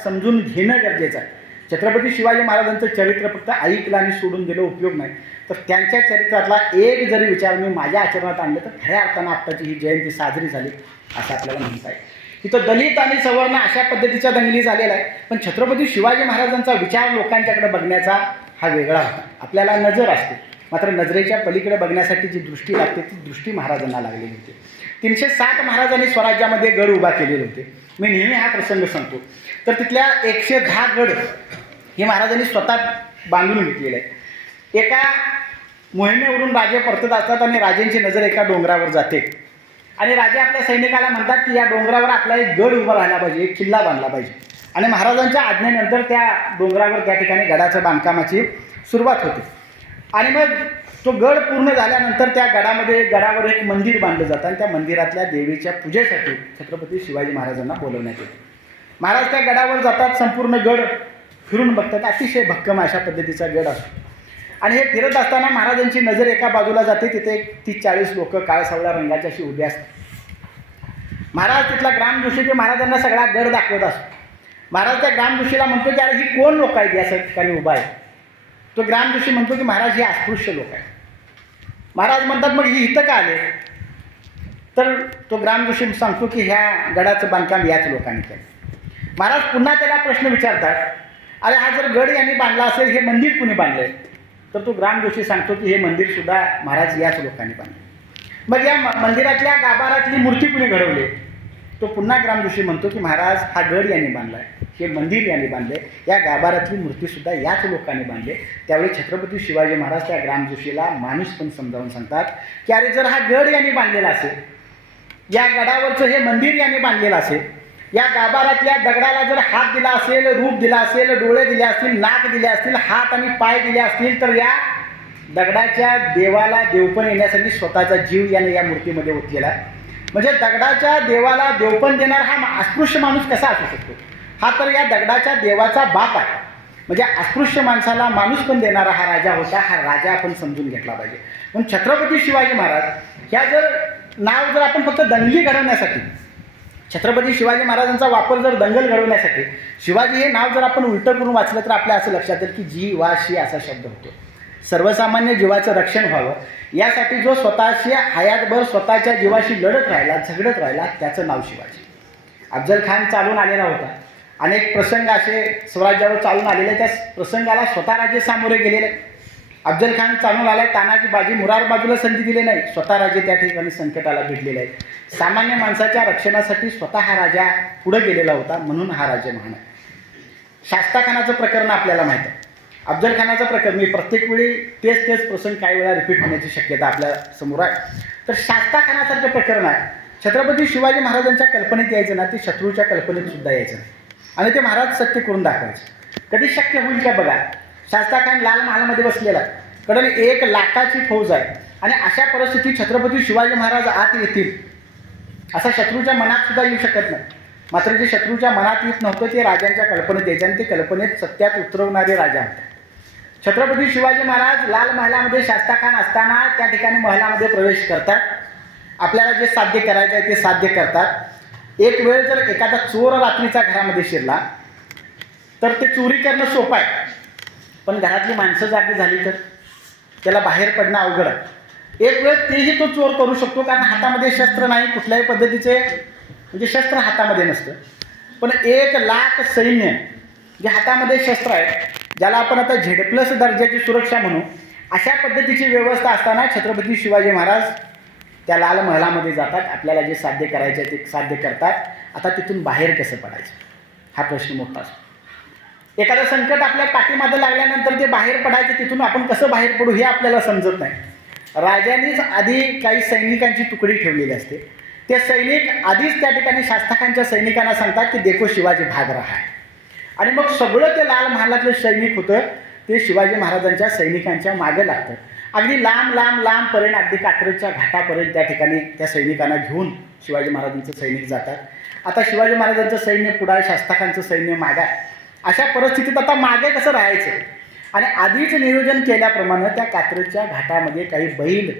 समजून घेणं गरजेचं आहे. छत्रपती शिवाजी महाराजांचं चरित्र फक्त ऐकलं आणि सोडून दिलं उपयोग नाही, तर त्यांच्या चरित्रातला एक जरी विचार मी माझ्या आचरणात आणलं तर खऱ्या अर्थानं आत्ताची ही जयंती साजरी झाली असं आपल्याला म्हणता येईल. तिथं दलित आणि सवर्ण अशा पद्धतीचा दंगली झालेला आहे, पण छत्रपती शिवाजी महाराजांचा विचार लोकांच्याकडे बघण्याचा हा वेगळा होता. आपल्याला नजर असते, मात्र नजरेच्या पलीकडे बघण्यासाठी जी दृष्टी लागते ती दृष्टी महाराजांना लागलेली होती. 307 महाराजांनी स्वराज्यामध्ये गड उभा केलेले होते. मी नेहमी हा प्रसंग सांगतो. तर तिथल्या 110 गड हे महाराजांनी स्वतः बांधून घेतलेले आहे. एका मोहिमेवरून राजे परतत असतात आणि राजांची नजर एका डोंगरावर जाते आणि राजे आपल्या सैनिकाला म्हणतात की या डोंगरावर आपला एक गड उभा राहिला पाहिजे, एक किल्ला बांधला पाहिजे. आणि महाराजांच्या आज्ञेनंतर त्या डोंगरावर त्या ठिकाणी गडाच्या बांधकामाची सुरुवात होते. आणि मग तो गड पूर्ण झाल्यानंतर त्या गडावर एक मंदिर बांधलं जातं आणि त्या मंदिरातल्या देवीच्या पूजेसाठी छत्रपती शिवाजी महाराजांना बोलवण्यात येते. महाराज त्या गडावर जातात, संपूर्ण गड फिरून बघतात. अतिशय भक्कम अशा पद्धतीचा गड असतो आणि हे फिरत असताना महाराजांची नजर एका बाजूला जाते. तिथे 30-40 लोक काळसावळ्या रंगाची अशी उभी असतात. महाराज तिथला ग्रामजोशी ते महाराजांना सगळा गड दाखवत असतो. महाराज त्या ग्रामजोशीला म्हणतो की अरे ही कोण लोक आहेत या ठिकाणी उभा आहे. तो ग्रामजोशी म्हणतो की महाराज ही अस्पृश्य लोक आहेत. महाराज म्हणतात मग ही इथं का आले. तर तो ग्रामजोशी सांगतो की ह्या गडाचं बांधकाम याच लोकांनी केलं. महाराज पुन्हा त्याला प्रश्न विचारतात, अरे हा जर गड यांनी बांधला असेल हे मंदिर कुणी बांधलंय. तर तो ग्रामजोशी सांगतो की हे मंदिरसुद्धा महाराज याच लोकांनी बांधले. मग या मंदिरातल्या गाभारातली मूर्ती कुणी घडवली. तो पुन्हा ग्रामजोशी म्हणतो की महाराज हा गड यांनी बांधलाय, हे मंदिर यांनी बांधले, या गाभारातली मूर्तीसुद्धा याच लोकांनी बांधले. त्यावेळी छत्रपती शिवाजी महाराज त्या ग्रामजोशीला माणूस पण समजावून सांगतात की अरे जर हा गड यांनी बांधलेला असेल, या गडावरचं हे मंदिर यांनी बांधलेलं असेल, या गाभारातल्या दगडाला जर हात दिला असेल, रूप दिला असेल, डोळे दिले असतील, नाक दिले असतील, हात आणि पाय दिले असतील, तर या दगडाच्या देवाला देवपण येण्यासाठी स्वतःचा जीव याने या मूर्तीमध्ये ओतलेला आहे. म्हणजे दगडाच्या देवाला देवपण देणारा हा अस्पृश्य माणूस कसा असू शकतो. हा तर या दगडाच्या देवाचा बाप आहे. म्हणजे अस्पृश्य माणसाला माणूस पण देणारा हा राजा होता. हा राजा आपण समजून घेतला पाहिजे. म्हणून छत्रपती शिवाजी महाराज ह्या नाव जर आपण फक्त दंगली घडवण्यासाठी, छत्रपती शिवाजी महाराजांचा वापर जर दंगल घडवण्यासाठी, शिवाजी हे नाव जर आपण उलटं करून वाचलं तर आपल्या असं लक्षात येईल की जीवाशी असा शब्द होतो. सर्वसामान्य जीवाचं रक्षण व्हावं यासाठी जो स्वतःशी हयातभर स्वतःच्या जीवाशी लढत राहिला, झगडत राहिला, त्याचं नाव शिवाजी. अफजल खान चालून आलेला होता. अनेक प्रसंग असे स्वराज्यावर चालून आलेले, त्या प्रसंगाला स्वतः राजे सामोरे गेलेले. अफजल खान चालून आलाय, तानाजी बाजी मुरार बाजूला संधी दिली नाही, स्वतः राजे त्या ठिकाणी संकटाला भिडलेले आहेत. सामान्य माणसाच्या रक्षणासाठी स्वतः हा राजा पुढे गेलेला होता, म्हणून हा राजा महान आहे. शास्ता खानाचं प्रकरण आपल्याला माहीत आहे. अफजल खानाचं प्रकरण मी प्रत्येक वेळी तेच प्रसंग काही वेळा रिपीट होण्याची शक्यता आपल्या समोर आहे. तर शास्ता खानासारखं प्रकरण आहे. छत्रपती शिवाजी महाराजांच्या कल्पनेत यायचं ना, ते शत्रूच्या कल्पनेत सुद्धा यायचं नाही आणि ते महाराज सत्य करून दाखवायचे. कधी शक्य होईल का बघा. शास्ता खान लाल महालमध्ये बसलेला आहे, कडे 1 लाखाची फौज आहे आणि अशा परिस्थितीत छत्रपती शिवाजी महाराज आत येतील असा शत्रूच्या मनात सुद्धा येऊ शकत नाही. मात्र जे शत्रूच्या मनात येत नव्हतं ते राजांच्या कल्पनेत यायचं आणि ते कल्पनेत सत्यात उतरवणारे राजा होते. छत्रपती शिवाजी महाराज लाल महालामध्ये शास्ता खान असताना त्या ठिकाणी महालामध्ये प्रवेश करतात. आपल्याला जे साध्य करायचं आहे ते साध्य करतात. एक वेळ जर एखादा चोर रात्रीचा घरामध्ये शिरला तर ते चोरी करणं सोपं आहे, पण घरातली माणसं जागी झाली तर त्याला बाहेर पडणं अवघड आहे. एक वेळ तेही तो चोर करू शकतो, कारण हातामध्ये शस्त्र नाही, कुठल्याही पद्धतीचे म्हणजे शस्त्र हातामध्ये नसतं. पण 1 लाख सैन्य जे हातामध्ये शस्त्र आहे, ज्याला आपण आता Z+ दर्जाची सुरक्षा म्हणू, अशा पद्धतीची व्यवस्था असताना छत्रपती शिवाजी महाराज त्या लाल महालामध्ये जातात. आपल्याला जे साध्य करायचं आहे ते साध्य करतात. आता तिथून बाहेर कसं पडायचं हा प्रश्न मोठा असतो. एखादं संकट आपल्या पाठीमागे लागल्यानंतर ते बाहेर पडायचं, तिथून आपण कसं बाहेर पडू हे आपल्याला समजत नाही. राजांनीच आधी काही सैनिकांची तुकडी ठेवलेली असते. ते सैनिक आधीच त्या ठिकाणी शास्ता खानच्या सैनिकांना सांगतात की देखो शिवाजी भाग रहा है. आणि मग सगळं ते लाल महालातलं सैनिक होतं ते शिवाजी महाराजांच्या सैनिकांच्या मागे लागतं. अगदी लांबपर्यंत, अगदी कात्रजच्या घाटापर्यंत त्या ठिकाणी त्या सैनिकांना घेऊन शिवाजी महाराजांचं सैनिक जातात. आता शिवाजी महाराजांचं सैन्य पुढं आहे, शास्ता खानचं सैन्य मागे आहे. अशा परिस्थितीत आता मागे कसं राहायचं. आणि आधीच नियोजन केल्याप्रमाणे त्या कात्रजच्या घाटामध्ये काही बैल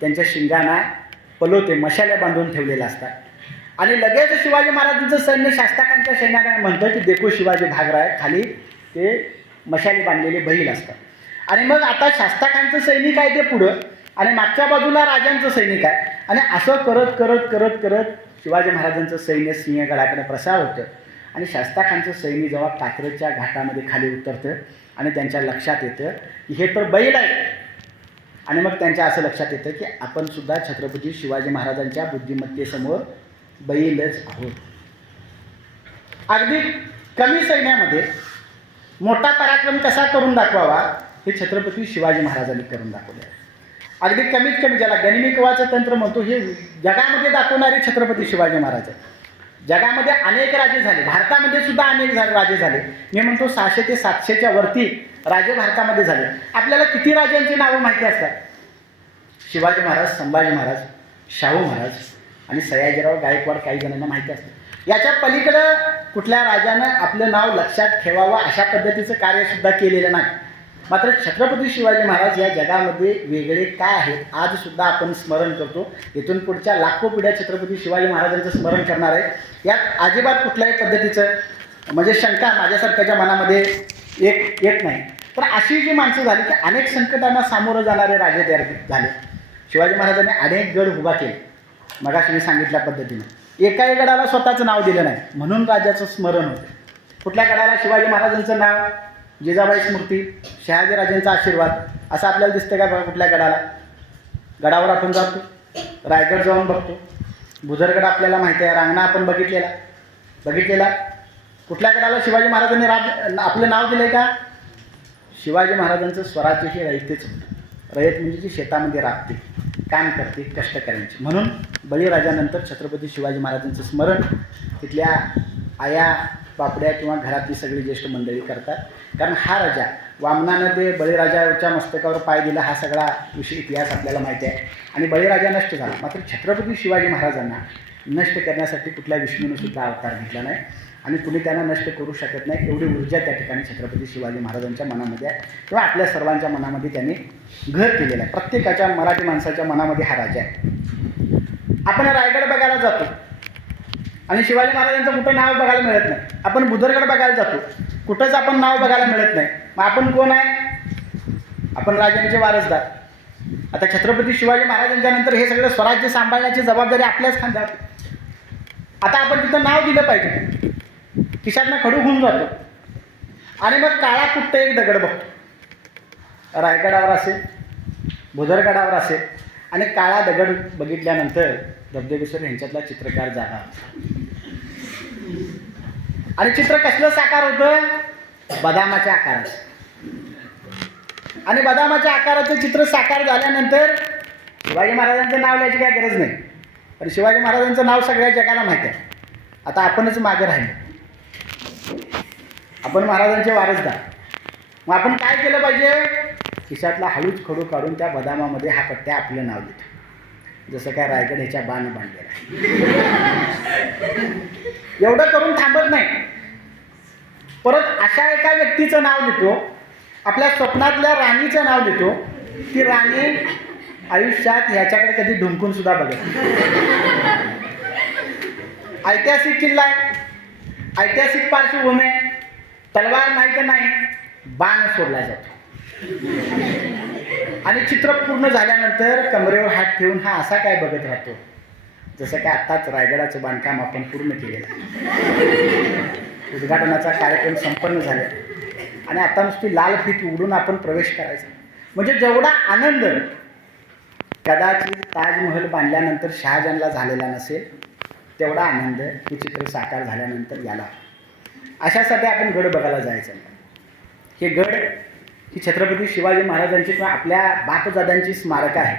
त्यांच्या शिंगांना पलोते मशाल्या बांधून ठेवलेल्या असतात आणि लगेच शिवाजी महाराजांचं सैन्य शास्त्रकांच्या सैन्याने म्हणतं की देखो शिवाजी भाग रहा है. खाली ते मशाली बांधलेले बैल असतात आणि मग आता शास्त्रकांचं सैनिक आहे ते पुढं आणि मागच्या बाजूला राजांचं सैनिक आहे आणि असं करत करत करत करत शिवाजी महाराजांचं सैन्य सिंहगडाकडे प्रसार होतं आणि शास्त्रकांचं सैन्य जेव्हा कात्रजच्या घाटामध्ये खाली उतरतं आणि त्यांच्या लक्षात येतं की हे तर बैल आहे आणि मग त्यांच्या असं लक्षात येतं की आपण सुद्धा छत्रपती शिवाजी महाराजांच्या बुद्धिमत्तेसमोर बैलच आहोत. अगदी कमी सैन्यामध्ये मोठा पराक्रम कसा करून दाखवावा हे छत्रपती शिवाजी महाराजांनी करून दाखवले. अगदी कमीत कमी ज्याला गनिमीकवाचं तंत्र म्हणतो हे जगामध्ये दाखवणारे छत्रपती शिवाजी महाराज आहेत. जगामध्ये अनेक राजे झाले, भारतामध्ये सुद्धा अनेक राजे झाले. मी म्हणतो 600 ते 700च्या वरती राजे भारतामध्ये झाले. आपल्याला किती राजांची नावं माहिती असतात? शिवाजी महाराज, संभाजी महाराज, शाहू महाराज आणि सयाजीराव गायकवाड काही जणांना माहिती असतं. याच्या पलीकडं कुठल्या राजानं आपलं नाव लक्षात ठेवावं अशा पद्धतीचं कार्यसुद्धा केलेलं नाही. मात्र छत्रपती शिवाजी महाराज या जगामध्ये वेगळे काय आहेत आजसुद्धा आपण स्मरण करतो. इथून पुढच्या लाखो पिढ्या छत्रपती शिवाजी महाराजांचं स्मरण करणार आहे. यात अजिबात कुठल्याही पद्धतीचं म्हणजे शंका माझ्यासारख्याच्या मनामध्ये येत नाही. तर अशी जी माणसं झाली की अनेक संकटांना सामोरं जाणारे राजे तयार झाले. शिवाजी महाराजांनी अनेक गड उभा केले मगाशी मी सांगितल्या पद्धतीनं. एकाही गडाला स्वतःचं नाव दिलं नाही म्हणून राजाचं स्मरण होतं. कुठल्या गडाला शिवाजी महाराजांचं नाव, जिजाबाई स्मृती, शहाजीराजांचा आशीर्वाद असं आपल्याला दिसतं का? बघा कुठल्या गडाला. गडावर आपण जातो, रायगड जाऊन बघतो, भुजरगड आपल्याला माहिती आहे, रांगणा आपण बघितलेला. कुठल्या गडाला शिवाजी महाराजांनी आपलं नाव दिलं आहे का? शिवाजी महाराजांचं स्वराज्य हे रयतेच होतं. रयत म्हणजे जी शेतामध्ये राबते, काम करते, कष्ट करायचे. म्हणून बळीराजानंतर छत्रपती शिवाजी महाराजांचं स्मरण तिथल्या आया बापड्या किंवा घरातली सगळी ज्येष्ठ मंडळी करतात. कारण हा राजा वामनानं ते बळीराजाच्या मस्तकावर पाय दिला हा सगळा विषय इतिहास आपल्याला माहिती आहे. आणि बळीराजा नष्ट झाला. मात्र छत्रपती शिवाजी महाराजांना नष्ट करण्यासाठी कुठल्या विष्णूनं सुद्धा अवतार घेतला नाही आणि कुणी त्यांना नष्ट करू शकत नाही. एवढी ऊर्जा त्या ठिकाणी छत्रपती शिवाजी महाराजांच्या मनामध्ये आहे किंवा आपल्या सर्वांच्या मनामध्ये त्यांनी घर केलेलं आहे. प्रत्येकाच्या मराठी माणसाच्या मनामध्ये हा राजा आहे. आपण रायगड बघायला जातो आणि शिवाजी महाराजांचं कुठं नाव बघायला मिळत नाही. आपण भुदरगड बघायला जातो, कुठंच आपण नाव बघायला मिळत नाही. मग आपण कोण आहे? आपण राजांचे वारसदार. आता छत्रपती शिवाजी महाराजांच्या नंतर हे सगळं स्वराज्य सांभाळण्याची जबाबदारी आपल्याच खांद्यावर. आता आपण तिथं नाव दिलं पाहिजे. खिशातनं खडू घेऊन जातो आणि मग काळा कुठं एक दगड बघतो, रायगडावर असेल, भुदरगडावर असेल आणि काळा दगड बघितल्यानंतर धबधबेश्वर यांच्यातला चित्रकार जागा आणि चित्र कसलं साकार होतं? बदामाच्या आकाराचं. आणि बदामाच्या आकाराचं चित्र साकार झाल्यानंतर शिवाजी महाराजांचं नाव लिहायची काय गरज नाही. पण शिवाजी महाराजांचं नाव सगळ्या जगाला माहिती आहे. आता आपणच मागं राहिलो, आपण महाराजांचे वारसदार. मग आपण काय केलं पाहिजे? खिशातला हळूच खडू काढून त्या बदामामध्ये हा पट्ट्या आपलं नाव लिहितो. जसं काय रायगड ह्याच्या बाण बांधलेला. एवढं करून थांबत नाही. परत अशा एका व्यक्तीचं नाव लिहितो, आपल्या स्वप्नातल्या राणीचं नाव लिहितो. ती राणी आयुष्यात ह्याच्याकडे कधी ढुंकून सुद्धा बघत. ऐतिहासिक किल्ला आहे, ऐतिहासिक पार्श्वभूमी आहे, तलवार नाही तर नाही, बाण सोडला जातो. आणि चित्र पूर्ण झाल्यानंतर कमरेवर हात ठेवून हा असा काय बघत राहतो जसं काय आत्ताच रायगडाचं बांधकाम आपण पूर्ण केलेलं आहे. उद्घाटनाचा कार्यक्रम संपन्न झाला आणि आता नुसती लाल फीत उडून आपण प्रवेश करायचा. म्हणजे जेवढा आनंद कदाचित ताजमहल बांधल्यानंतर शहाजहानला झालेला नसेल तेवढा आनंद हे चित्र साकार झाल्यानंतर याला. अशासाठी आपण गड बघायला जायचं. हे गड ही छत्रपती शिवाजी महाराजांची किंवा आपल्या बापदादांची स्मारक आहे.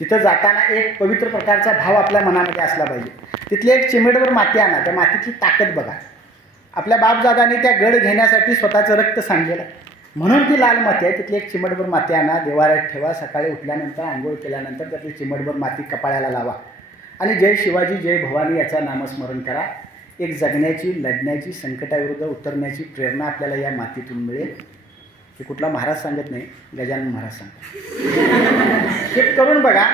तिथं जाताना एक पवित्र प्रकारचा भाव आपल्या मनामध्ये असला पाहिजे. तिथली एक चिमेटभर माती आणा, त्या मातीची ताकद बघा. आपल्या बापदादांनी त्या गड घेण्यासाठी स्वतःचं रक्त सांडलेलं म्हणून ती लाल माती आहे. तिथली एक चिमटभर माती आणा, देवाऱ्यात ठेवा. सकाळी उठल्यानंतर आंघोळ केल्यानंतर त्यातली चिमटभर माती कपाळाला लावा आणि जय शिवाजी जय भवानी याचं नामस्मरण करा. एक जगण्याची, लढण्याची, संकटाविरुद्ध उतरण्याची प्रेरणा आपल्याला या मातीतून मिळेल. हे कुठला महाराज सांगत नाही, गजानन महाराज सांगतात. हे करून बघा.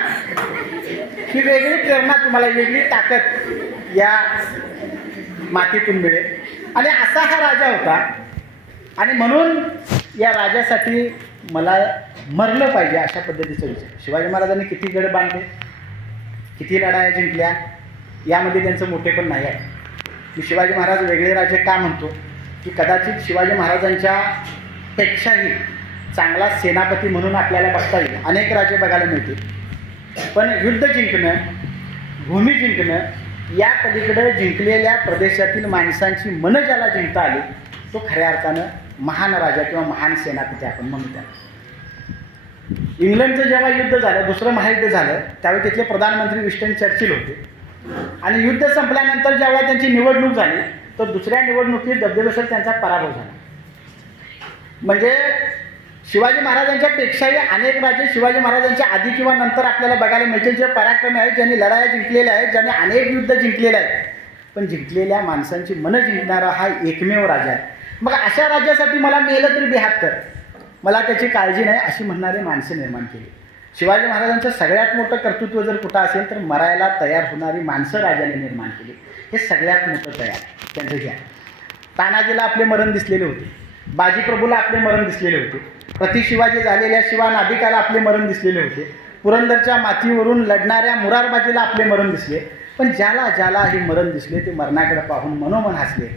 ही वेगळी प्रेरणा तुम्हाला, वेगळी ताकद या मातीतून मिळेल. आणि असा हा राजा होता. आणि म्हणून या राजासाठी मला मरलं पाहिजे अशा पद्धतीचा विचार. शिवाजी महाराजांनी किती गड बांधले, किती लढाया जिंकल्या, यामध्ये त्यांचं मोठेपण नाही आहे. मी शिवाजी महाराज वेगळे राजे का म्हणतो की कदाचित शिवाजी महाराजांच्या पेक्षाही चांगला सेनापती म्हणून आपल्याला बघता येईल, अनेक राजे बघायला मिळतील. पण युद्ध जिंकणं, भूमी जिंकणं, या पलीकडे जिंकलेल्या प्रदेशातील माणसांची मनं ज्याला जिंकता आली तो खऱ्या अर्थानं महान राजा किंवा महान सेनापती आपण म्हणू त्याला. इंग्लंडचं जेव्हा युद्ध झालं, दुसरं महायुद्ध झालं, त्यावेळी तिथले प्रधानमंत्री विस्टन चर्चिल होते. आणि युद्ध संपल्यानंतर जेव्हा त्यांची निवडणूक झाली तर दुसऱ्या निवडणुकीत दबदबेसर त्यांचा पराभव झाला. म्हणजे शिवाजी महाराजांच्या पेक्षाही अनेक राजे शिवाजी महाराजांच्या आधी किंवा नंतर आपल्याला बघायला मिळतील, जे पराक्रमी आहेत, ज्यांनी लढाया जिंकलेल्या आहेत, ज्यांनी अनेक युद्ध जिंकलेले आहेत. पण जिंकलेल्या माणसांची मनं जिंकणारा हा एकमेव राजा आहे. मग अशा राज्यासाठी मला मेलं तरी बेहात कर, मला त्याची काळजी नाही, अशी म्हणणारी माणसं निर्माण केली. शिवाजी महाराजांचं सगळ्यात मोठं कर्तृत्व जर कुठं असेल तर मरायला तयार होणारी माणसं राजाने निर्माण केली. हे सगळ्यात मोठं तयार त्यांचं घ्या. तानाजीला आपले मरण दिसलेले होते, बाजीप्रभूला आपले मरण दिसलेले होते, प्रतिशिवाजी झालेल्या शिवानाभिकाला आपले मरण दिसलेले होते, पुरंदरच्या मातीवरून लढणाऱ्या मुरारबाजीला आपले मरण दिसले. पण ज्याला ज्याला हे मरण दिसले ते मरणाकडे पाहून मनोमन हसले.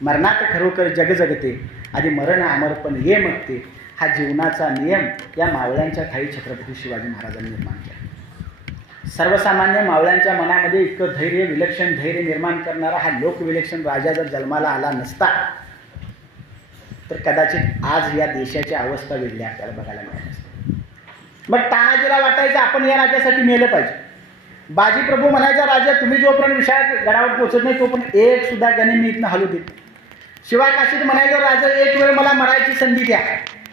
मरणात खरोखर जग जगते, आधी मरण अमरपण ये मगते, हा जीवनाचा नियम या मावळ्यांच्या ठाई छत्रपती शिवाजी महाराजांनी निर्माण केला. सर्वसामान्य मावळ्यांच्या मनामध्ये इतकं धैर्य, विलक्षण धैर्य निर्माण करणारा हा लोकविलक्षण राजा जर जन्माला आला नसता तर कदाचित आज या देशाची अवस्था वेगळी आपल्याला बघायला मिळाली असते. मग तानाजीला वाटायचं आपण या राज्यासाठी मेलं पाहिजे. बाजीप्रभू म्हणायचा, राजा तुम्ही जोपर्यंत विशाळ गडावर पोहोचत नाही तोपर्यंत एक सुद्धा गणे मी इथनं हलू देत. शिवाकाशीत म्हणायचं, राजा एक वेळ मला मरायची संधी द्या,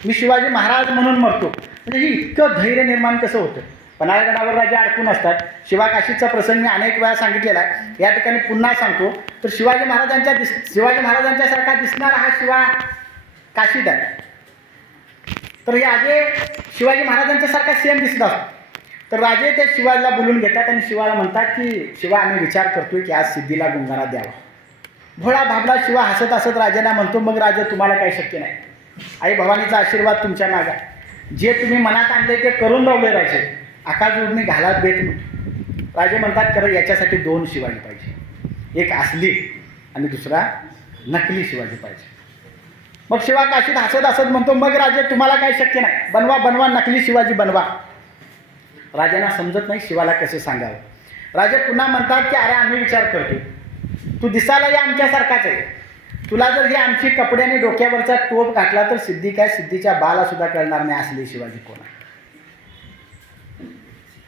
मी शिवाजी महाराज म्हणून मरतो. म्हणजे ही इतकं धैर्य निर्माण कसं होतं. पन्हाळगडावर राजा अडकून असतात. शिवाकाशीचा प्रसंग मी अनेक वेळा सांगितलेला आहे, या ठिकाणी पुन्हा सांगतो. तर शिवाजी महाराजांच्या सारखा दिसणारा हा शिवा काशीद आहे. तर हे राजे शिवाजी महाराजांच्या सारखा सेम दिसत असतो. तर राजे त्या शिवाला बोलून घेतात आणि शिवाला म्हणतात की शिवा आम्ही विचार करतोय की आज सिद्धीला गुंगारा द्यावा. भोळा भाबडा शिवा हसत हसत राजांना म्हणतो, मग राजा तुम्हाला काही शक्य नाही, आई भवानीचा आशीर्वाद तुमच्या मागा, जे तुम्ही मनात आणले ते करून लावले राजे, आकाश उडणी घालात बेत म्हणून. राजे म्हणतात, खरं याच्यासाठी दोन शिवाजी पाहिजे, एक असली आणि दुसरा नकली शिवाजी पाहिजे. मग शिवा काशीत हसत हसत म्हणतो, मग राजे तुम्हाला काही शक्य नाही, बनवा नकली शिवाजी बनवा. राजांना समजत नाही शिवाला कसं सांगावं. राजे पुन्हा म्हणतात की अरे आम्ही विचार करतो, तू दिसायला या आमच्यासारखाच आहे, तुला जर हे आमची कपड्याने डोक्यावरचा टोप घातला तर सिद्धी काय, सिद्धीच्या बाला सुद्धा कळणार नाही असले शिवाजी कोण आहे.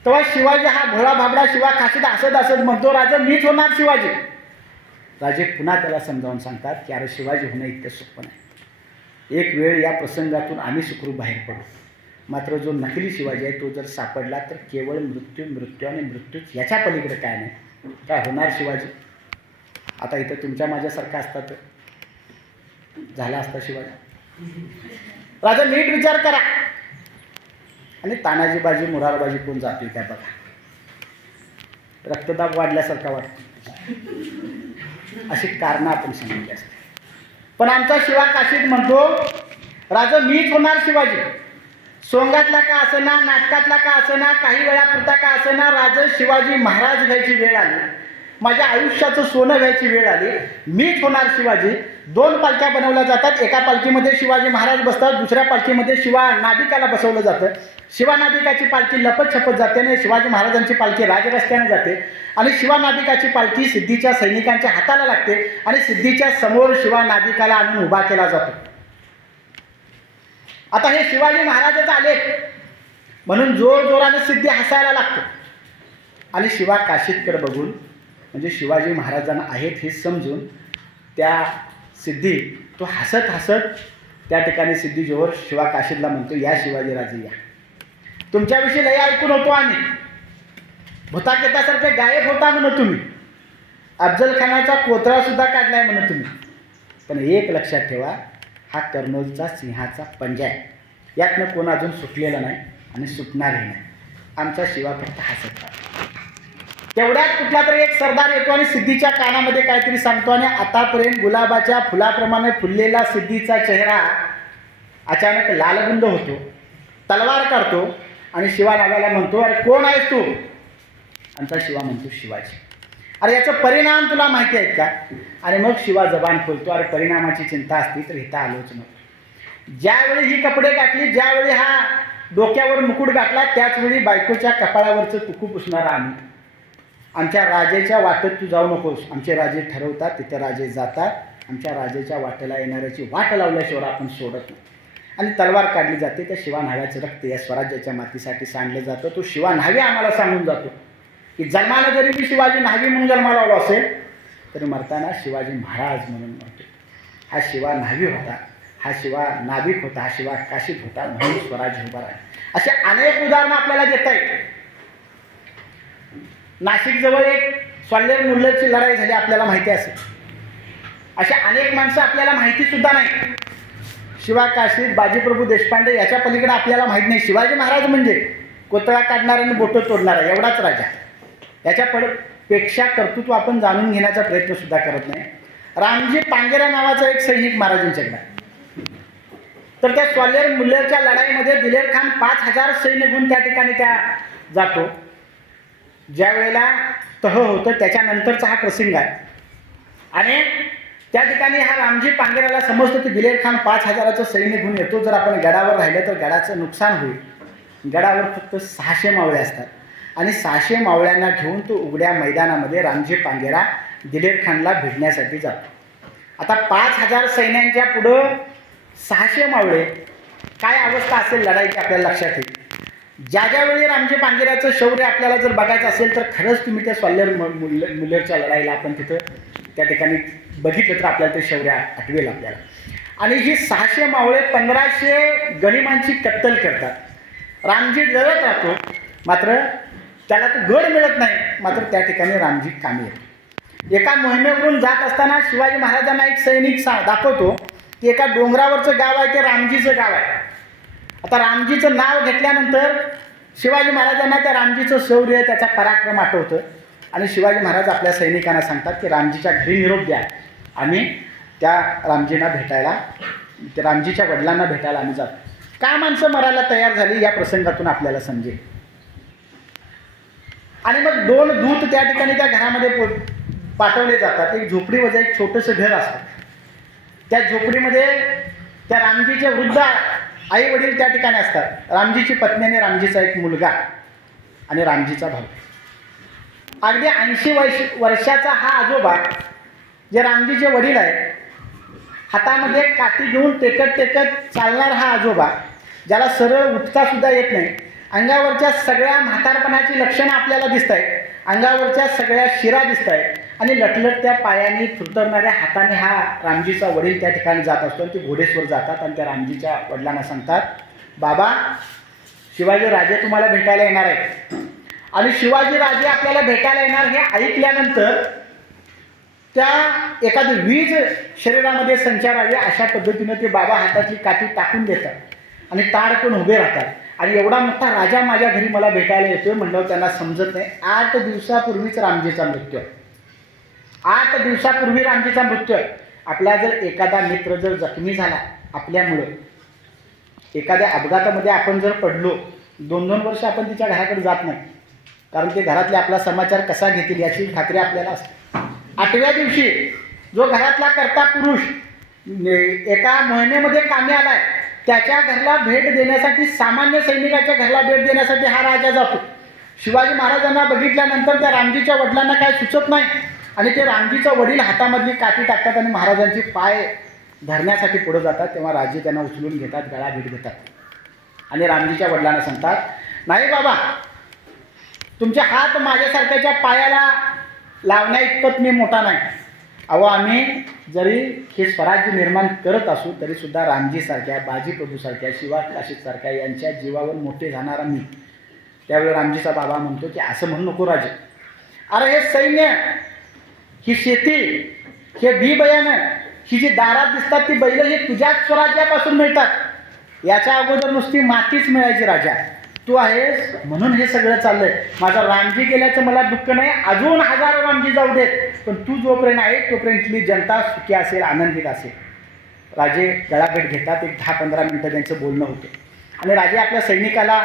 तेव्हा शिवाजी हा भोळा भाबडा शिवा काशीत हसत हसत म्हणतो, राजा मीच होणार शिवाजी. राजे पुन्हा त्याला समजावून सांगतात की अरे शिवाजी होणं इतकं सोपं नाही, एक वेळ या प्रसंगातून आम्ही सुखरूप बाहेर पडू, मात्र जो नकली शिवाजी आहे तो जर सापडला तर केवळ मृत्यू आणि मृत्यूच, याच्या पलीकडे काय नाही. काय होणार शिवाजी. आता इथं तुमच्या माझ्यासारखा असता तर झाला असता शिवाजी. राजा नीट विचार करा. आणि तानाजी बाजी मुरारबाजी कोण जातोय काय बघा, रक्तदाब वाढल्यासारखा वाटतो, अशी कारणं आपण सांगितली असते. पण आमचा शिवा काशीत म्हणतो, राजा मीच होणार शिवाजी. सोंगातला का असना, नाटकातला का असना, काही वेळापुरता का असना, राजा शिवाजी महाराज घ्यायची वेळ आली, माझ्या आयुष्याचं सोनं घ्यायची वेळ आली, मीच होणार शिवाजी. दोन पालख्या बनवल्या जातात, एका पालखीमध्ये शिवाजी महाराज बसतात, दुसऱ्या पालखीमध्ये शिवा नाभिकाला बसवलं जातं. शिवा नाभिकाची पालखी लपत छपत जाते आणि शिवाजी महाराजांची पालखी राजरस्त्याने जाते आणि शिवा नाभिकाची पालखी सिद्धीच्या सैनिकांच्या हाताला लागते आणि सिद्धीच्या समोर शिवा नाभिकाला आणून उभा केला जातो. आता हे शिवाजी महाराजच आले म्हणून जोराने सिद्धी हसायला लागतो आणि शिवा काशीदकडे बघून, म्हणजे शिवाजी महाराजांना आहेत हे समजून त्या सिद्धी तो हसत हसत त्या ठिकाणी सिद्धीजवळ शिवा काशीदला म्हणतो, या शिवाजीराजे या, तुमच्याविषयी लय ऐकून होतो आम्ही, भूताकेतासारखे गायब होता म्हणून तुम्ही, अफजल खानाचा कोतरा सुद्धा काढलाय म्हणून तुम्ही, पण एक लक्षात ठेवा, हा कर्नूलचा सिंहाचा पंजा आहे, यातनं कोण अजून सुटलेला नाही आणि सुटणारही नाही. आमचा शिवा फक्त हसत राहतो. तेवढ्यात कुठला तरी एक सरदार येतो आणि सिद्धीच्या कानामध्ये काहीतरी सांगतो आणि आतापर्यंत गुलाबाच्या फुलाप्रमाणे फुललेला सिद्धीचा चेहरा अचानक लालबुंद होतो, तलवार काढतो आणि शिवा नावाला म्हणतो, अरे कोण आहेस तू? आणि त्या शिवा म्हणतो, शिवाजी. अरे याचा परिणाम तुला माहिती आहेत का? आणि मग शिवा जबान खोलतो, अरे परिणामाची चिंता असती तर इथं आलोच नव्हतो. ज्यावेळी ही कपडे घातली, ज्यावेळी हा डोक्यावर मुकुट घातला, त्याचवेळी बायकोच्या कपाळावरचं कुकू पुसणारा आम्ही. आमच्या राजेच्या वाटेत तू जाऊ नकोस. आमचे राजे ठरवतात, तिथे राजे जातात. आमच्या राजेच्या वाटेला येणाऱ्याची वाट लावल्याशिवाय आपण सोडत नाही. आणि तलवार काढली जाते. त्या शिवा न्हाव्याचं रक्त या स्वराज्याच्या मातीसाठी सांडलं जातं. तो शिवा न्हावे आम्हाला सांगून जातो की जन्माला जरी मी शिवाजी न्हावी म्हणून जन्माला आलो असेल तरी मरताना शिवाजी महाराज म्हणून मरतो. हा शिवा न्हावी होता, हा शिवा नाविक होता, हा शिवा काशीत होता, म्हणून स्वराज्य उभा राहिला. असे अनेक उदाहरणं आपल्याला देता येईल. नाशिकजवळ एक स्वाल्हेर मुल्लरची लढाई झाली, आपल्याला माहिती असेल. अशा अनेक माणसं आपल्याला माहिती सुद्धा नाही. शिवा काशीत, बाजीप्रभू देशपांडे याच्या पलीकडे आपल्याला माहीत नाही. शिवाजी महाराज म्हणजे कोतळा काढणारा आणि बोटं तोडणारा एवढाच राजा. याच्या पेक्षा कर्तृत्व आपण जाणून घेण्याचा प्रयत्न सुद्धा करत नाही. रामजी पांगेरा नावाचा एक सैनिक महाराजांच्याकडे, तर त्या स्वाल्हेर मुल्लरच्या लढाईमध्ये दिलेर खान 5000 सैन्य घेऊन त्या ठिकाणी जातो. ज्या वेळेला तह होतं त्याच्यानंतरचा हा प्रसंग आहे. आणि त्या ठिकाणी हा रामजी पांगेराला समजतो की दिलेर खान 5000चं सैन्य घेऊन येतो. जर आपण गडावर राहिलं तर गडाचं नुकसान होईल. गडावर फक्त 600 मावळे असतात आणि 600 मावळ्यांना घेऊन तो उघड्या मैदानामध्ये रामजी पांगेरा दिलेर खानला भिडण्यासाठी जातो. आता 5000 सैन्यांच्या पुढं 600 मावळे, काय अवस्था असेल लढाईची आपल्याला लक्षात येईल. ज्या ज्यावेळी रामजी पांगेराचं शौर्य आपल्याला जर बघायचं असेल तर खरंच तुम्ही त्या स्वाल्हेर मुल्लरच्या लढाईला आपण तिथं त्या ठिकाणी बघितलं तर आपल्याला ते शौर्य आठवेल आपल्याला. आणि ही 600 मावळे 1500 गनिमांची कत्तल करतात. रामजी लढत राहतो, मात्र त्याला तो गड मिळत नाही. मात्र त्या ठिकाणी रामजी कामी येतो. एका मोहिमेवरून जात असताना शिवाजी महाराजांना एक सैनिक दाखवतो की एका डोंगरावरचं गाव आहे, ते रामजीचं गाव आहे. आता रामजीचं नाव घेतल्यानंतर शिवाजी महाराजांना त्या रामजीचं शौर्य, त्याचा पराक्रम आठवतं. आणि शिवाजी महाराज आपल्या सैनिकांना सांगतात की रामजीच्या घरी निरोप द्या, आम्ही त्या रामजींना भेटायला, त्या रामजीच्या वडिलांना भेटायला आम्ही जातो. का माणसं मरायला तयार झाली या प्रसंगातून आपल्याला समजेल. आणि मग 2 दूत त्या ठिकाणी त्या घरामध्ये पाठवले जातात. एक झोपडीमध्ये एक छोटंसं घर असतं. त्या झोपडीमध्ये त्या रामजीचे वृद्ध आई वडील त्या ठिकाणी असतात. रामजीची पत्नी आणि रामजीचा एक मुलगा आणि रामजीचा भाऊ. अगदी 80 वर्षाचा हा आजोबा, जे रामजीचे वडील आहे, हातामध्ये काठी घेऊन टेकत चालणार हा आजोबा, ज्याला सरळ उठता सुद्धा येत नाही. अंगावरच्या सगळ्या म्हातारपणाची लक्षणं आपल्याला दिसत आहेत. अंगावरच्या सगळ्या शिरा दिसत आहेत आणि लटलटत्या पायाने थुरथरणाऱ्या हाताने हा रामजीचा वडील त्या ठिकाणी जात असतो. आणि ते घोडेस्वर जातात आणि त्या रामजीच्या वडिलांना सांगतात, बाबा शिवाजी राजे तुम्हाला भेटायला येणार आहेत. आणि शिवाजी राजे आपल्याला भेटायला येणार हे ऐकल्यानंतर त्या एखादी वीज शरीरामध्ये संचारावी अशा पद्धतीनं ते बाबा हातातली काठी टाकून देतात आणि ताडकन उभे राहतात. आणि एवढा मोठा राजा माझ्या घरी मला भेटायला येतोय म्हणल्यावर त्यांना समजत नाही. 8 दिवसापूर्वीच रामजीचा मृत्यू आहे. 8 दिवसापूर्वी रामजीचा मृत्यू आहे. आपला जर एखादा मित्र जर जखमी झाला आपल्यामुळं, एखाद्या अपघातामध्ये आपण जर पडलो, 2-2 वर्ष आपण तिच्या घराकडे जात नाही, कारण ते घरातले आपला समाचार कसा घेतील याची खात्री आपल्याला असते. 8व्या दिवशी जो घरातला कर्ता पुरुष एका मोहिमेमध्ये कामी आलाय, त्याच्या घरला भेट देण्यासाठी, सामान्य सैनिकाच्या घरला भेट देण्यासाठी हा राजा जातो. शिवाजी महाराजांना बघितल्यानंतर त्या रामजीच्या वडिलांना काय सुचत नाही आणि ते रामजीचा वडील हातामधली काठी टाकतात आणि महाराजांचे पाय धरण्यासाठी पुढे जातात. तेव्हा राजे त्यांना उचलून घेतात, गळा भेट घेतात आणि रामजीच्या वडिलांना सांगतात, नाही बाबा, तुमचे हात माझ्यासारख्याच्या पायाला लावण्या इतपत मी मोठा नाही. अहो, आम्ही जरी हे स्वराज्य निर्माण करत असू तरीसुद्धा रामजीसारख्या, बाजीप्रभूसारख्या, शिवा काशीसारख्या यांच्या जीवावर मोठे जाणारा मी. त्यावेळी रामजीचा बाबा म्हणतो की असं म्हणू नको राजे. अरे हे सैन्य, ही शेती, हे बी बयानं, ही जी दारात दिसतात ती बैल, ही तुझ्याच स्वराज्यापासून मिळतात. याच्या अगोदर नुसती मातीच मिळायची राजा. तू आहेस म्हणून हे सगळं चाललंय. माझा रामजी गेल्याचं मला दुःख नाही, अजून हजारो रामजी जाऊ देत, पण तू जोपर्यंत आहे तोपर्यंतली जनता सुखी असेल, आनंदित असेल. राजे गळाभेट घेतात. एक 10-15 मिनटं त्यांचं बोलणं होतं आणि राजे आपल्या सैनिकाला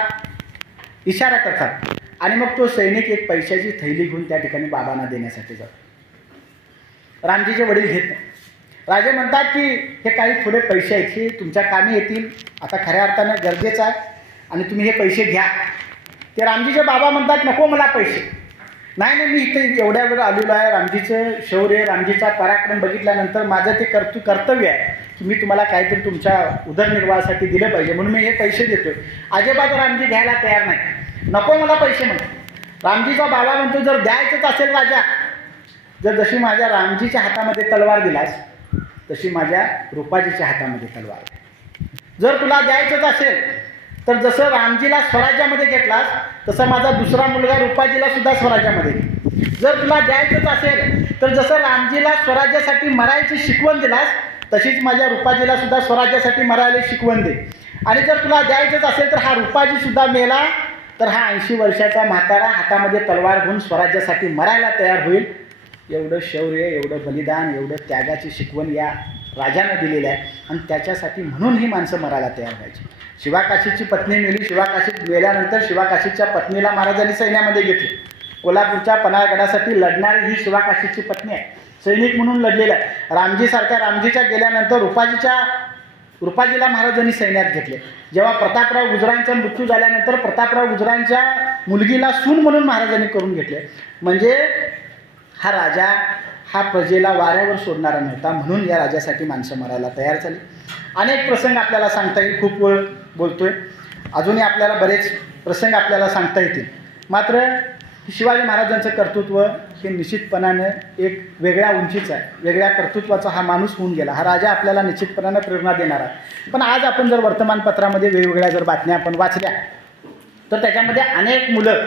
इशारा करतात आणि मग तो सैनिक एक पैशाची थैली घेऊन त्या ठिकाणी बाबांना देण्यासाठी जातो. रामजीचे वडील घेत नाही. राजे म्हणतात की हे काही थोडे पैसे आहेत, हे तुमच्या कामी येतील, आता खऱ्या अर्थानं गरजेचं आहे आणि तुम्ही हे पैसे घ्या. ते रामजीचे बाबा म्हणतात नको मला पैसे. नाही नाही, मी इथे एवढ्या वेळ आलेलो आहे, रामजीचं शौर्य, रामजीचा पराक्रम बघितल्यानंतर माझं ते कर्तव्य आहे की मी तुम्हाला काहीतरी तुमच्या उदरनिर्वाहासाठी दिलं पाहिजे, म्हणून मी हे पैसे देतोय. अजिबात रामजी घ्यायला तयार नाही. नको मला पैसे म्हणतो. रामजीचा बाबा म्हणतो जर द्यायचंच असेल राजा, जर जशी माझ्या रामजीच्या हातामध्ये तलवार दिलास तशी माझ्या रूपाजीच्या हातामध्ये तलवार आहे. जर तुला द्यायचंच असेल तर जसं रामजीला स्वराज्यामध्ये घेतलास तसं माझा दुसरा मुलगा रूपाजीला सुद्धा स्वराज्यामध्ये घे. जर तुला द्यायचंच असेल तर जसं रामजीला स्वराज्यासाठी मरायची शिकवण दिलास तशीच माझ्या रूपाजीला सुद्धा स्वराज्यासाठी मरायला शिकवण दे. आणि जर तुला द्यायचंच असेल तर हा रूपाजी सुद्धा मेला तर हा 80 वर्षाचा म्हातारा हातामध्ये तलवार घेऊन स्वराज्यासाठी मरायला तयार होईल. एवढं शौर्य, एवढं बलिदान, एवढं त्यागाची शिकवण या राजानं दिलेलं आहे आणि त्याच्यासाठी म्हणून ही माणसं मरायला तयार व्हायची. शिवाकाशीची पत्नी मेली. शिवाकाशीत मेल्यानंतर शिवाकाशीच्या पत्नीला महाराजांनी सैन्यामध्ये घेतले. कोल्हापूरच्या पन्हाळगडासाठी लढणारी ही शिवाकाशीची पत्नी आहे. सैनिक म्हणून लढलेलं आहे. रामजीच्या गेल्यानंतर रूपाजीला महाराजांनी सैन्यात घेतले. जेव्हा प्रतापराव गुजरांचा मृत्यू झाल्यानंतर प्रतापराव गुजरांच्या मुलगीला सून म्हणून महाराजांनी करून घेतले. म्हणजे हा राजा हा प्रजेला वाऱ्यावर सोडणारा नव्हता, म्हणून या राजासाठी माणसं मरायला तयार झाली. अनेक प्रसंग आपल्याला सांगता येईल, खूप वेळ बोलतोय, अजूनही आपल्याला बरेच प्रसंग आपल्याला सांगता येतील. मात्र शिवाजी महाराजांचं कर्तृत्व हे निश्चितपणानं एक वेगळ्या उंचीचं आहे, वेगळ्या कर्तृत्वाचा हा माणूस होऊन गेला. हा राजा आपल्याला निश्चितपणानं प्रेरणा देणार आहे. पण आज आपण जर वर्तमानपत्रामध्ये वेगवेगळ्या जर बातम्या आपण वाचल्या तर त्याच्यामध्ये अनेक मुलं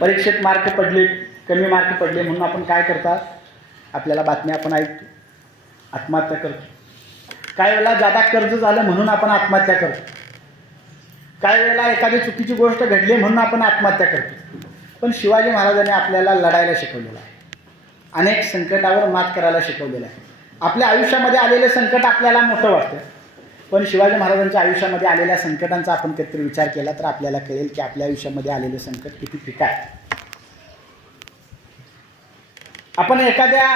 परीक्षेत मार्क पडले, कमी मार्क पडले म्हणून आपण काय करतात, आपल्याला बातम्या आपण ऐकतो, आत्महत्या करतो. काही वेळेला जादा कर्ज झालं म्हणून आपण आत्महत्या करतो. काही वेळेला एखादी चुकीची गोष्ट घडली म्हणून आपण आत्महत्या करतो. पण शिवाजी महाराजांनी आपल्याला लढायला शिकवलेलं आहे, अनेक संकटावर मात करायला शिकवलेलं आहे. आपल्या आयुष्यामध्ये आलेलं संकट आपल्याला मोठं वाटतं, पण शिवाजी महाराजांच्या आयुष्यामध्ये आलेल्या संकटांचा आपण कधीतरी विचार केला तर आपल्याला कळेल की आपल्या आयुष्यामध्ये आलेलं संकट किती फिका आहे. आपण एखाद्या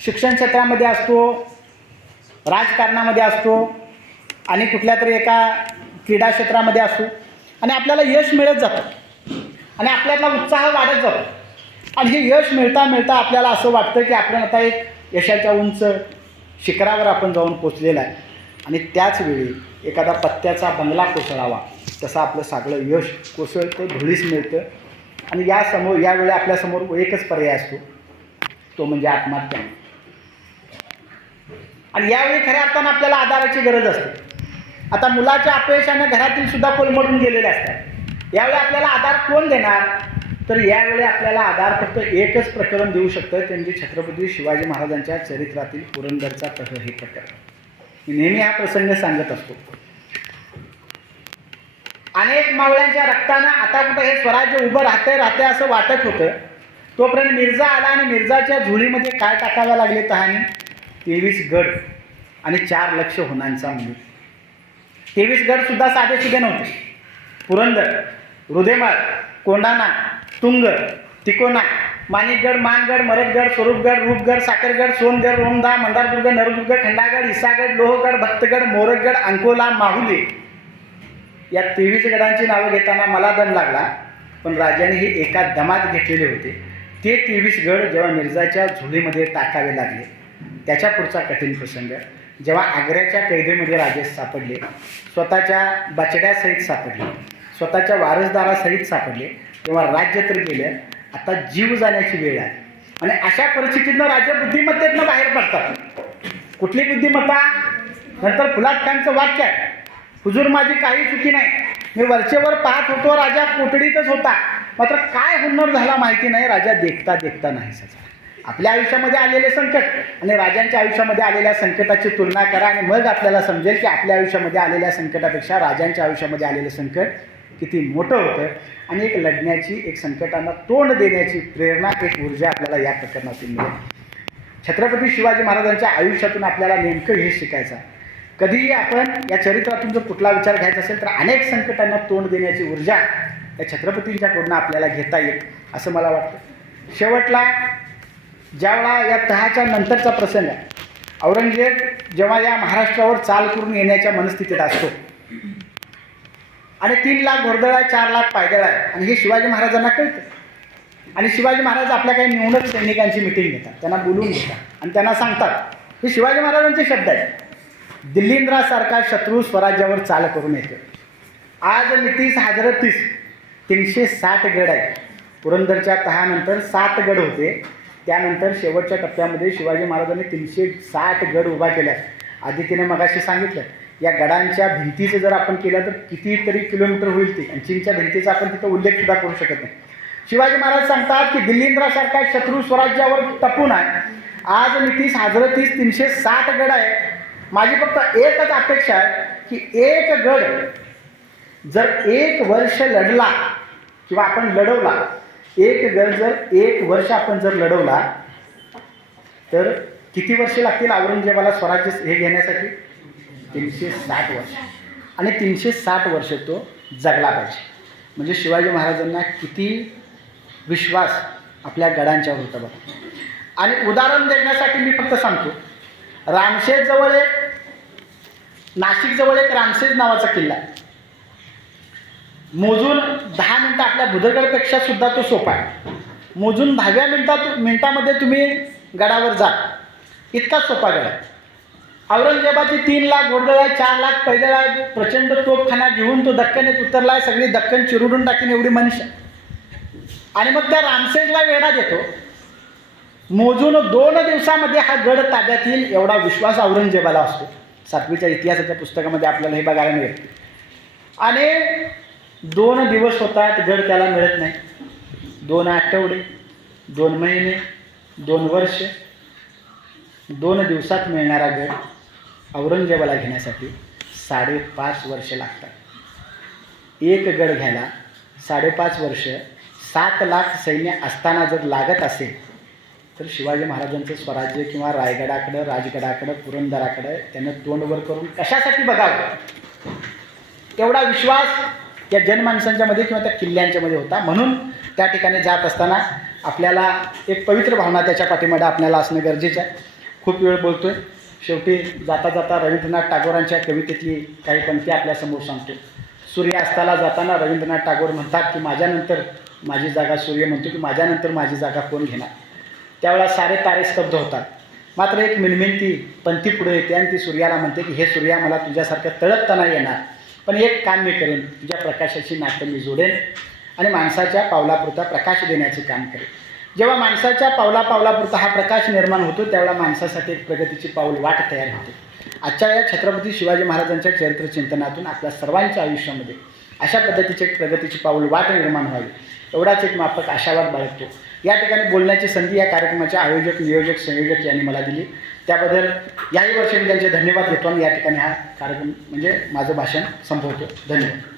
शिक्षण क्षेत्रामध्ये असतो, राजकारणामध्ये असतो आणि कुठल्या तरी एका क्रीडा क्षेत्रामध्ये असतो आणि आपल्याला यश मिळत जातं आणि आपल्याला उत्साह वाढत जातो आणि हे यश मिळता मिळता आपल्याला असं वाटतं की आपण आता एक यशाच्या उंच शिखरावर आपण जाऊन पोचलेला आहे आणि त्याच वेळी एखादा पत्त्याचा बंगला कोसळावा तसं आपलं सगळं यश कोसळतं, धुळीस मिळतं आणि यावेळी आपल्यासमोर एकच पर्याय असतो, तो म्हणजे आत्महत्या. आणि यावेळी खऱ्या अर्थानं आपल्याला आधाराची गरज असते. आता मुलाच्या अपयशानं घरातील सुद्धा कोलमडून गेलेले असतात. यावेळी आपल्याला आधार कोण देणार, तर यावेळी आपल्याला आधार फक्त एकच प्रकरण देऊ शकतं, ते म्हणजे छत्रपती शिवाजी महाराजांच्या चरित्रातील पुरंदरचा प्रकरण. हे प्रकरण मी नेहमी हा प्रसंग सांगत असतो. अनेक मावळ्यांच्या रक्तानं आता कुठं हे स्वराज्य उभं राहते असं वाटत होतं. तोपर्यंत मिर्झा आला आणि मिर्झाच्या झुळीमध्ये काय टाकाव्या लागले तहानी 23 गड आणि 4 लक्ष होणांचा मूल. 23 गड सुद्धा साधेसुधे नव्हते. पुरंदर, रुदेमाळ, कोंढाणा, तुंग, तिकोना, माणिकगड, मानगड, मरदगड, स्वरूपगड, रूपगड, साखरगड, सोनगड, रोमदा, मंदारदुर्ग, नरदुर्ग, खंडागड, इसागड, लोहगड, भक्तगड, मोरगड, अंकोला, माहुली या 23 गडांची नावं घेताना मला दम लागला, पण राजाने हे एका दमात घेतलेले होते. ते 23 गड जेव्हा मिर्झाच्या झुलीमध्ये टाकावे लागले, त्याच्या पुढचा कठीण प्रसंग जेव्हा आग्र्याच्या कैदेमध्ये राजे सापडले, स्वतःच्या बचड्यासहित सापडले, स्वतःच्या वारसदारासहित सापडले, तेव्हा राज्य तर गेलं, आता जीव जाण्याची वेळ आहे. आणि अशा परिस्थितीतनं राजे बुद्धिमत्तेतनं बाहेर पडतात. कुठली बुद्धिमत्ता? नंतर फुलाद खानचं वाक्य आहे, हुजूर माझी काही चुकी नाही, मी वरचेवर पाहत होतो, राजा कोठडीतच होता, मात्र काय हुन्नर झाला माहिती नाही, राजा देखता देखता नाही सचा. आपल्या आयुष्यामध्ये आलेले संकट आणि राजांच्या आयुष्यामध्ये आलेल्या संकटाची तुलना करा आणि मग आपल्याला समजेल की आपल्या आयुष्यामध्ये आलेल्या संकटापेक्षा राजांच्या आयुष्यामध्ये आलेलं संकट किती मोठं होतं आणि एक लढण्याची, एक संकटांना तोंड देण्याची प्रेरणा, एक ऊर्जा आपल्याला या प्रकरणातून मिळेल। छत्रपती शिवाजी महाराजांच्या आयुष्यातून आपल्याला नेमकं हे शिकायचं आहे। कधीही आपण या चरित्रातून जर कुठला विचार घ्यायचा असेल तर अनेक संकटांना तोंड देण्याची ऊर्जा या छत्रपतींच्याकडून आपल्याला घेता येईल असं मला वाटतं। शेवटला ज्यावेळा या तहाच्या नंतरचा प्रसंग आहे, औरंगजेब जेव्हा या महाराष्ट्रावर चाल करून येण्याच्या मनस्थितीत असतो आणि 3 लाख घोडदळ आहे, 4 लाख पायदळ आहे आणि हे शिवाजी महाराजांना कळतं आणि शिवाजी महाराज आपल्या काही निवडक सैनिकांची मिटिंग घेतात, त्यांना बोलवून घेतात आणि त्यांना सांगतात, हे शिवाजी महाराजांचे शब्द आहेत, दिल्लींद्रासारखा शत्रू स्वराज्यावर चाल करून येतो। आज 30,030 360 गड आहेत। पुरंदरच्या तहानंतर 7 गड होते, त्यानंतर शेवटच्या टप्प्यामध्ये शिवाजी महाराजांनी 360 गड उभा केला। आदितीने मगाशी सांगितलं, या गडांच्या भिंतीचं जर आपण केलं तर कितीतरी किलोमीटर होईल ते, आणि चीनच्या भिंतीचा आपण तिथं उल्लेखसुद्धा करू शकत नाही। शिवाजी महाराज सांगतात की दिल्लींद्रासारखा शत्रू स्वराज्यावर टपून आहे, आज 30,030 360 गड आहे। माझी फक्त एकच अपेक्षा आहे की एक गड जर 1 वर्ष लढला किंवा आपण लढवला, एक गड जर 1 वर्ष आपण जर लढवला तर किती वर्षे लागतील औरंगजेबाला स्वराज्य हे घेण्यासाठी? 360 वर्ष, आणि 360 वर्ष तो जगला पाहिजे। म्हणजे शिवाजी महाराजांना किती विश्वास आपल्या गडांच्यावर होता बघा। आणि उदाहरण देण्यासाठी मी फक्त सांगतो, रामशेजजवळ एक, नाशिकजवळ एक रामशेज नावाचा किल्ला आहे। मोजून 10 मिनटं आपल्या बुधगडपेक्षा सुद्धा तो सोपा आहे। मोजून 10व्या मिनिटामध्ये तुम्ही गडावर जा, इतका सोपा गड आहे। औरंगजेबाची 3 लाख घोडदळ आहे, 4 लाख पैदळ आहे, प्रचंड तोफखाना घेऊन तो दक्कनेत उतरला आहे, सगळी दक्कन चिरुडून टाकीन एवढी मनुष्य, आणि मग त्या रामशेजला वेढा देतो। मोजून 2 दिवसामध्ये हा गड ताब्यात येईल एवढा विश्वास औरंगजेबाला असतो। 7वीच्या इतिहासाच्या पुस्तकामध्ये आपल्याला हे बघायला मिळेल। आणि 2 दिवस होतात, गड त्याला मिळत नाही। 2 आठवडे, 2 महिने, 2 वर्ष, 2 दिवसात मिळणारा गड औरंगजेबाला घेण्यासाठी 5.5 वर्ष लागतात। एक गड घ्यायला 5.5 वर्ष, 7 लाख सैन्य असताना जर लागत असेल तर शिवाजी महाराजांचं स्वराज्य किंवा रायगडाकडं, राजगडाकडं, पुरंदराकडं त्यानं तोंडवर करून कशासाठी बघावं? एवढा विश्वास त्या जनमानसांच्यामध्ये किंवा त्या किल्ल्यांच्यामध्ये होता। म्हणून त्या ठिकाणी जात असताना आपल्याला एक पवित्र भावना त्याच्या पाठीमागे आपल्याला असणं गरजेचं आहे। खूप वेळ बोलतोय, शेवटी जाता जाता रवींद्रनाथ टागोरांच्या कवितेतली काही पंक्ती आपल्यासमोर सांगतो। सूर्यास्ताला जाताना रवींद्रनाथ टागोर म्हणतात की माझ्यानंतर माझी जागा, सूर्य म्हणतो की माझ्यानंतर माझी जागा कोण घेणार? त्यावेळेला सारे तारे स्तब्ध होतात, मात्र एक मिणमिणती पंथी पुढे येते आणि ती सूर्याला म्हणते की हे सूर्या, मला तुझ्यासारखं तळपता नाही येणार, पण एक काम मी करेन, तुझ्या प्रकाशाची नातं मी जोडेन आणि माणसाच्या पावलापुरता प्रकाश देण्याचे काम करेन। जेव्हा माणसाच्या पावलापुरता हा प्रकाश निर्माण होतो त्यावेळेला माणसासाठी एक प्रगतीची पाऊल वाट तयार होते। आजच्या या छत्रपती शिवाजी महाराजांच्या चरित्रचिंतनातून आपल्या सर्वांच्या आयुष्यामध्ये अशा पद्धतीचे एक प्रगतीची पाऊल वाट निर्माण व्हावी एवढाच एक माफक आशावाद बाळगतो। या ठिकाणी बोलण्याची संधी या कार्यक्रमाचे आयोजक, नियोजक, संयोजक यांनी मला दिली, त्याबद्दल याही वर्षी मी त्यांचे धन्यवाद देतो आणि या ठिकाणी हा कार्यक्रम म्हणजे माझं भाषण संपवतो। धन्यवाद।